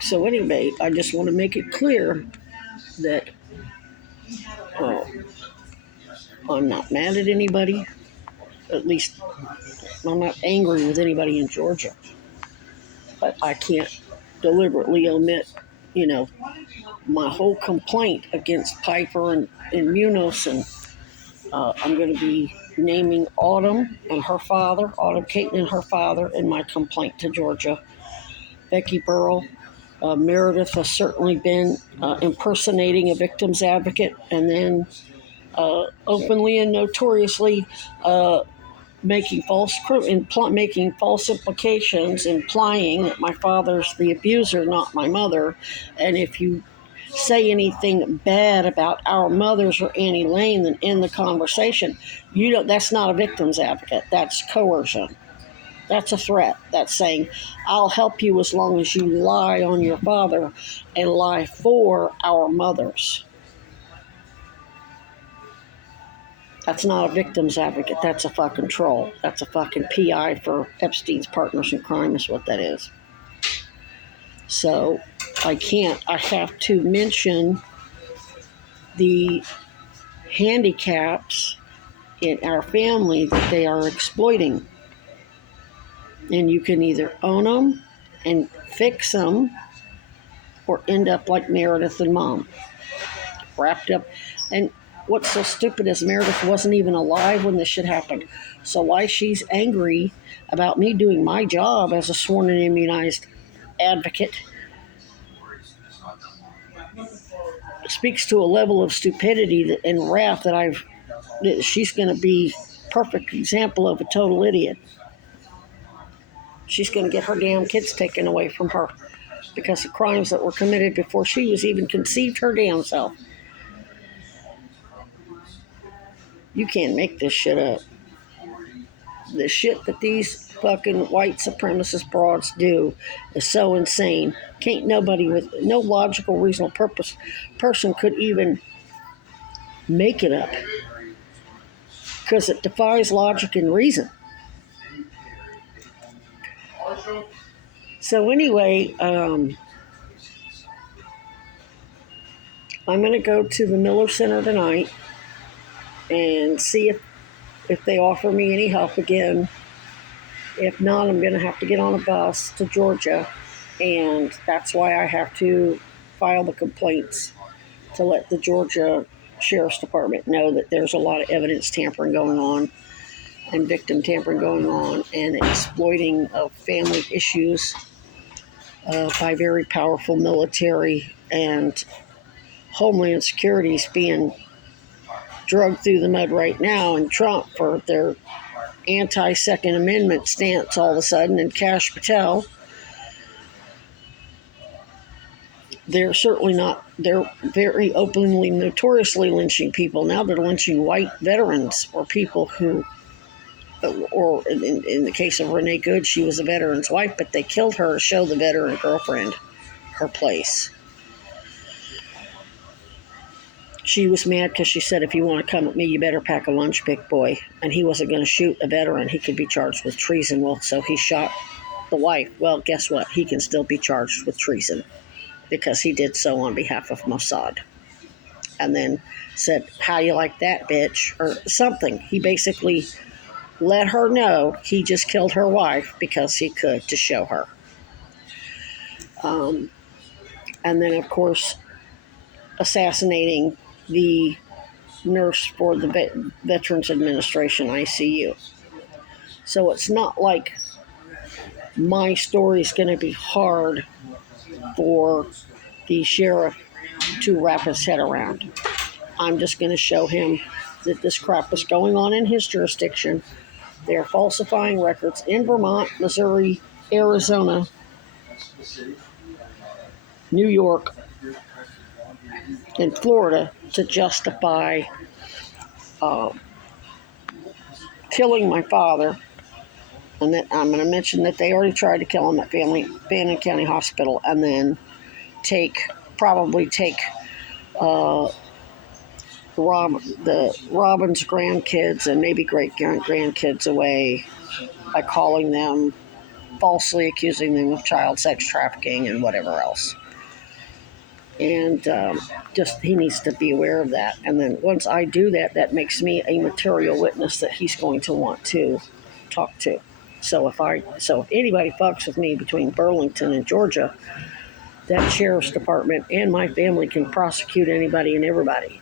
So anyway, I just want to make it clear that uh, I'm not mad at anybody. At least I'm not angry with anybody in Georgia. But I can't deliberately omit, you know, my whole complaint against Piper and Munoz. And I'm going to be naming Autumn and her father, Autumn Caton and her father, in my complaint to Georgia. Becky Burrell. Meredith has certainly been impersonating a victim's advocate and then openly and notoriously making making false implications, implying that my father's the abuser, not my mother. And if you say anything bad about our mothers or Annie Lane, then end the conversation. You don't. That's not a victim's advocate. That's coercion. That's a threat. That's saying, I'll help you as long as you lie on your father and lie for our mothers. That's not a victim's advocate. That's a fucking troll. That's a fucking PI for Epstein's partners in crime is what that is. So I have to mention the handicaps in our family that they are exploiting. And you can either own them and fix them or end up like Meredith and Mom, wrapped up. And what's so stupid is Meredith wasn't even alive when this shit happened. So why she's angry about me doing my job as a sworn and immunized advocate speaks to a level of stupidity and wrath that she's going to be a perfect example of a total idiot. She's going to get her damn kids taken away from her because of crimes that were committed before she was even conceived her damn self. You can't make this shit up. The shit that these fucking white supremacist broads do is so insane. Can't nobody with no logical, reasonable person could even make it up because it defies logic and reason. So anyway, I'm going to go to the Miller Center tonight and see if they offer me any help again. If not, I'm going to have to get on a bus to Georgia, and that's why I have to file the complaints to let the Georgia Sheriff's Department know that there's a lot of evidence tampering going on and victim tampering going on and exploiting of family issues by very powerful military and Homeland Security's being drugged through the mud right now, and Trump for their anti-Second Amendment stance all of a sudden, and Kash Patel, they're certainly not, they're very openly, notoriously lynching people. Now they're lynching white veterans or people who, or in the case of Renee Good, she was a veteran's wife, but they killed her to show the veteran girlfriend her place. She was mad because she said, if you want to come with me, you better pack a lunch, big boy. And he wasn't going to shoot a veteran. He could be charged with treason. Well, so he shot the wife. Well, guess what? He can still be charged with treason because he did so on behalf of Mossad. And then said, how you like that, bitch? Or something. He basically let her know he just killed her wife because he could to show her. And then, of course, assassinating the nurse for the Veterans Administration ICU. So it's not like my story is going to be hard for the sheriff to wrap his head around. I'm just going to show him that this crap is going on in his jurisdiction. They're falsifying records in Vermont, Missouri, Arizona, New York, and Florida to justify killing my father. And that I'm going to mention that they already tried to kill him at Bannon County Hospital, and then probably take Robin's grandkids and maybe great grandkids away by calling them falsely accusing them of child sex trafficking and whatever else. And just he needs to be aware of that. And then once I do that, that makes me a material witness that he's going to want to talk to. So if anybody fucks with me between Burlington and Georgia, that sheriff's department and my family can prosecute anybody and everybody.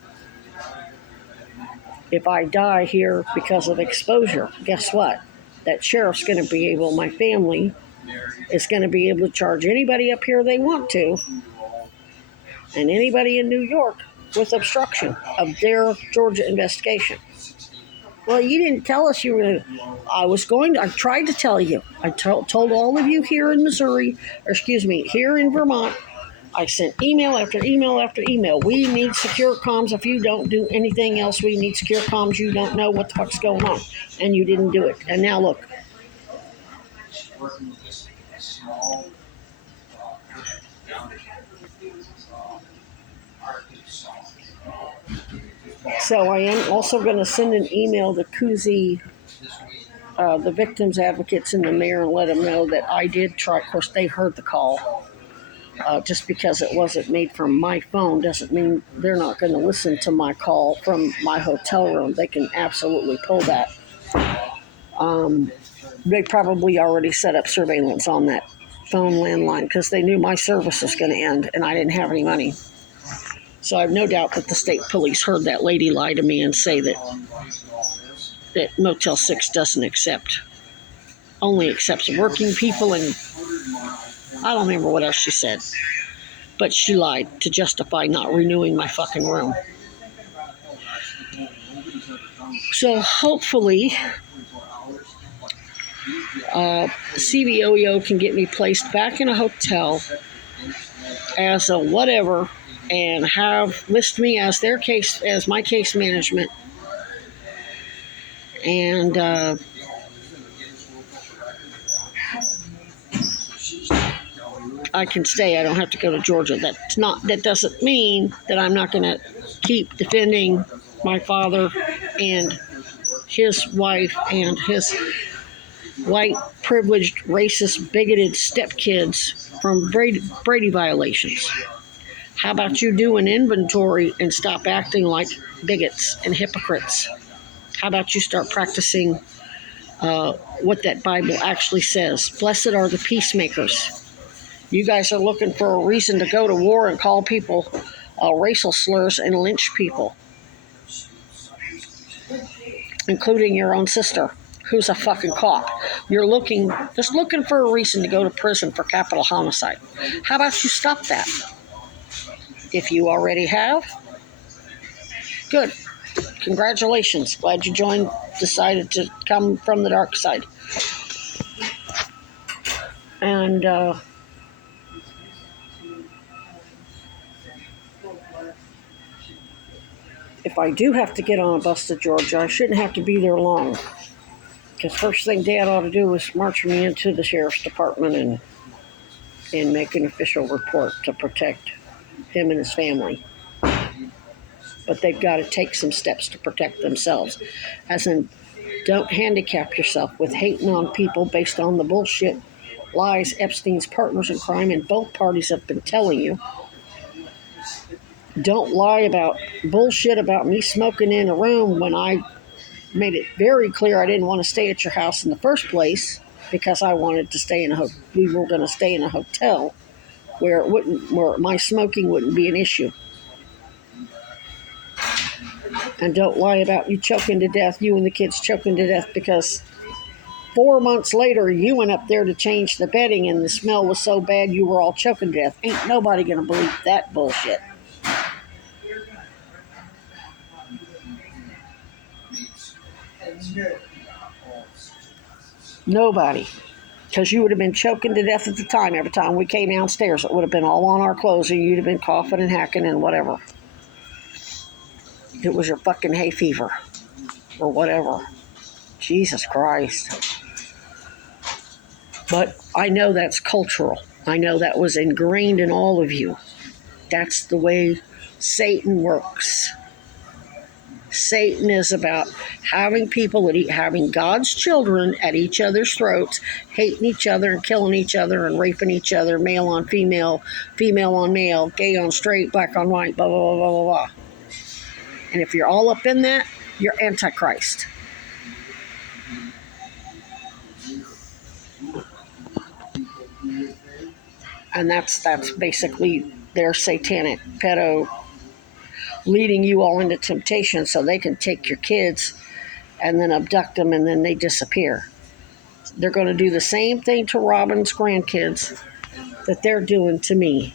If I die here because of exposure, guess what? That sheriff's going to be able, my family is going to be able to charge anybody up here they want to, and anybody in New York with obstruction of their Georgia investigation. Well, you didn't tell us you were going to. I tried to tell you. I told all of you here in Missouri, here in Vermont. I sent email after email after email. We need secure comms. If you don't do anything else, we need secure comms. You don't know what the fuck's going on. And you didn't do it. And now look. So I am also going to send an email to Kuzi, the victims advocates and the mayor, and let them know that I did try. Of course, they heard the call. Just because it wasn't made from my phone doesn't mean they're not going to listen to my call from my hotel room. They can absolutely pull that. They probably already set up surveillance on that phone landline because they knew my service was going to end and I didn't have any money. So I have no doubt that the state police heard that lady lie to me and say that Motel 6 only accepts working people, and I don't remember what else she said. But she lied to justify not renewing my fucking room. So hopefully, CBOEO can get me placed back in a hotel as a whatever and list me as as my case management. And I can stay. I don't have to go to Georgia. That doesn't mean that I'm not going to keep defending my father and his wife and his white, privileged, racist, bigoted stepkids from Brady violations. How about you do an inventory and stop acting like bigots and hypocrites? How about you start practicing what that Bible actually says? Blessed are the peacemakers. You guys are looking for a reason to go to war and call people racial slurs and lynch people, including your own sister, who's a fucking cop. You're just looking for a reason to go to prison for capital homicide. How about you stop that? If you already have, good. Congratulations. Glad you decided to come from the dark side. And if I do have to get on a bus to Georgia, I shouldn't have to be there long. Because first thing Dad ought to do is march me into the sheriff's department and make an official report to protect him and his family. But they've got to take some steps to protect themselves. As in, don't handicap yourself with hating on people based on the bullshit lies Epstein's partners in crime and both parties have been telling you. Don't lie about bullshit about me smoking in a room when I made it very clear I didn't want to stay at your house in the first place because I wanted to we were going to stay in a hotel where my smoking wouldn't be an issue. And don't lie about you choking to death, you and the kids choking to death because 4 months later you went up there to change the bedding and the smell was so bad you were all choking to death. Ain't nobody going to believe that bullshit. Nobody. Because you would have been choking to death at the time. Every time we came downstairs, it would have been all on our clothes and you'd have been coughing and hacking and whatever. It was your fucking hay fever or whatever. Jesus Christ. But I know that's cultural. I know that was ingrained in all of you. That's the way Satan works. Satan is about having people having God's children at each other's throats, hating each other and killing each other and raping each other, male on female, female on male, gay on straight, black on white, blah, blah, blah, blah, blah, blah. And if you're all up in that, you're Antichrist. And that's basically their satanic pedo leading you all into temptation so they can take your kids and then abduct them and then they disappear. They're going to do the same thing to Robin's grandkids that they're doing to me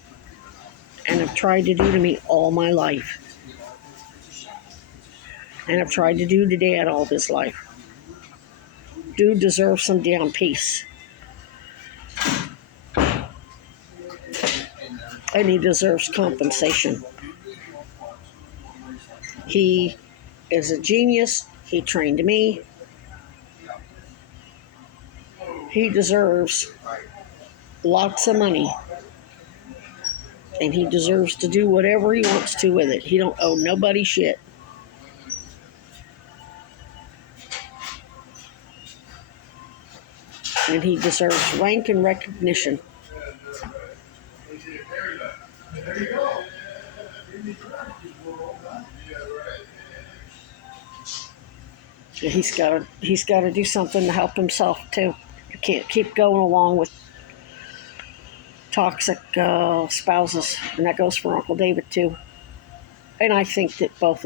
and have tried to do to me all my life. And have tried to do to Dad all his life. Dude deserves some damn peace. And he deserves compensation. He is a genius. He trained me. He deserves lots of money. And he deserves to do whatever he wants to with it. He don't owe nobody shit. And he deserves rank and recognition. He's got to do something to help himself too. You can't keep going along with toxic spouses, and that goes for Uncle David too. And I think that both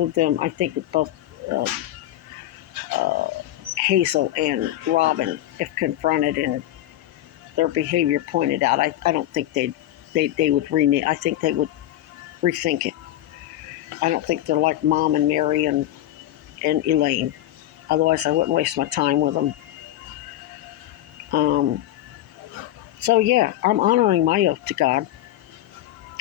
Hazel and Robin, if confronted and their behavior pointed out, I don't think they would renege. I think they would rethink it. I don't think they're like Mom and Mary and Elaine. Otherwise, I wouldn't waste my time with them. So yeah, I'm honoring my oath to God.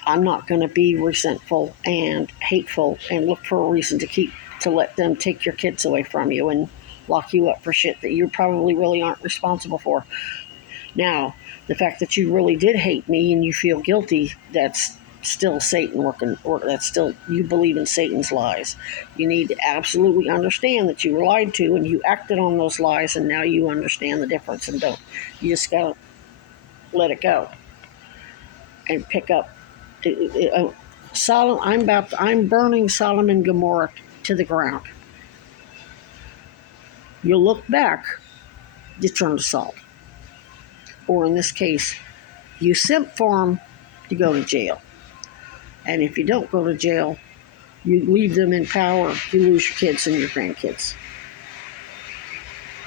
I'm not going to be resentful and hateful and look for a reason to let them take your kids away from you and lock you up for shit that you probably really aren't responsible for. Now, the fact that you really did hate me and you feel guilty, that's still Satan working, or that's still, you believe in Satan's lies. You need to absolutely understand that you were lied to and you acted on those lies, and now you understand the difference and don't. You just gotta let it go and pick up. I'm burning Sodom and Gomorrah to the ground. You look back, you turn to salt. Or in this case, you simp for them, you go to jail. And if you don't go to jail, you leave them in power, you lose your kids and your grandkids.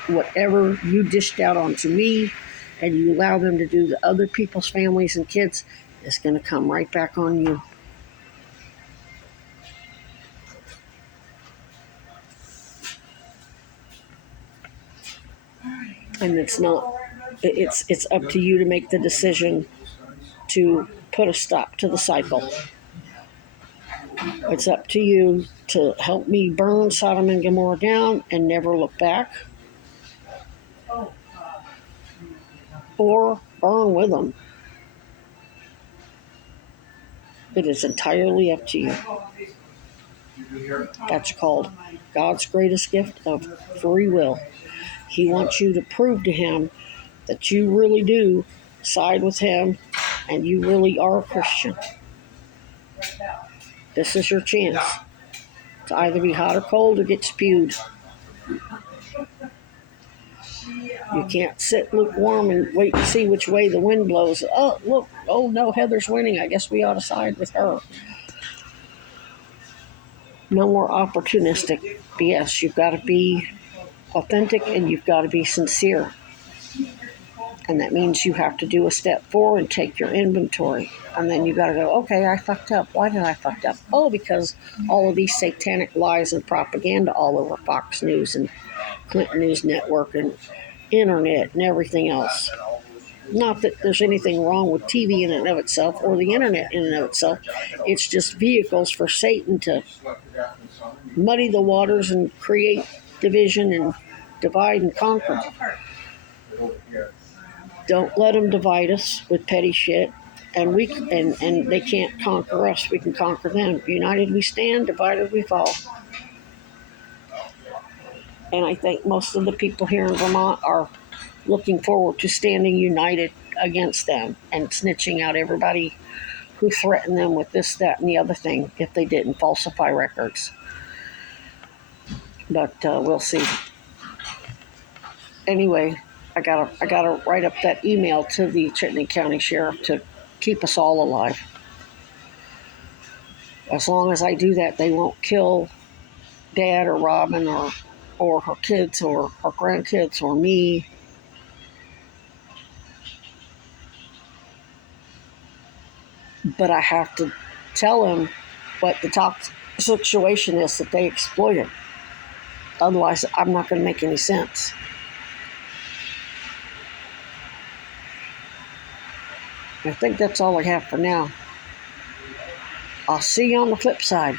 Whatever you dished out onto me and you allow them to do to other people's families and kids, it's going to come right back on you. And it's up to you to make the decision to put a stop to the cycle. It's up to you to help me burn Sodom and Gomorrah down and never look back, or burn with them. It is entirely up to you. That's called God's greatest gift of free will. He wants you to prove to him that you really do side with him and you really are a Christian. This is your chance to either be hot or cold or get spewed. You can't sit lukewarm and wait to see which way the wind blows. Oh, look. Oh, no, Heather's winning. I guess we ought to side with her. No more opportunistic BS. You've got to be authentic and you've got to be sincere. And that means you have to do a step forward and take your inventory. And then you got to go, okay, I fucked up. Why did I fuck up? Oh, because all of these satanic lies and propaganda all over Fox News and Clinton News Network and internet and everything else. Not that there's anything wrong with TV in and of itself or the internet in and of itself. It's just vehicles for Satan to muddy the waters and create division and divide and conquer. Don't let them divide us with petty shit, and they can't conquer us. We can conquer them. United we stand, divided we fall. And I think most of the people here in Vermont are looking forward to standing united against them and snitching out everybody who threatened them with this, that, and the other thing if they didn't falsify records. But we'll see. Anyway, I gotta write up that email to the Chittenden County Sheriff to keep us all alive. As long as I do that, they won't kill Dad or Robin or her kids or her grandkids or me. But I have to tell them what the toxic situation is that they exploited. Otherwise, I'm not going to make any sense. I think that's all I have for now. I'll see you on the flip side.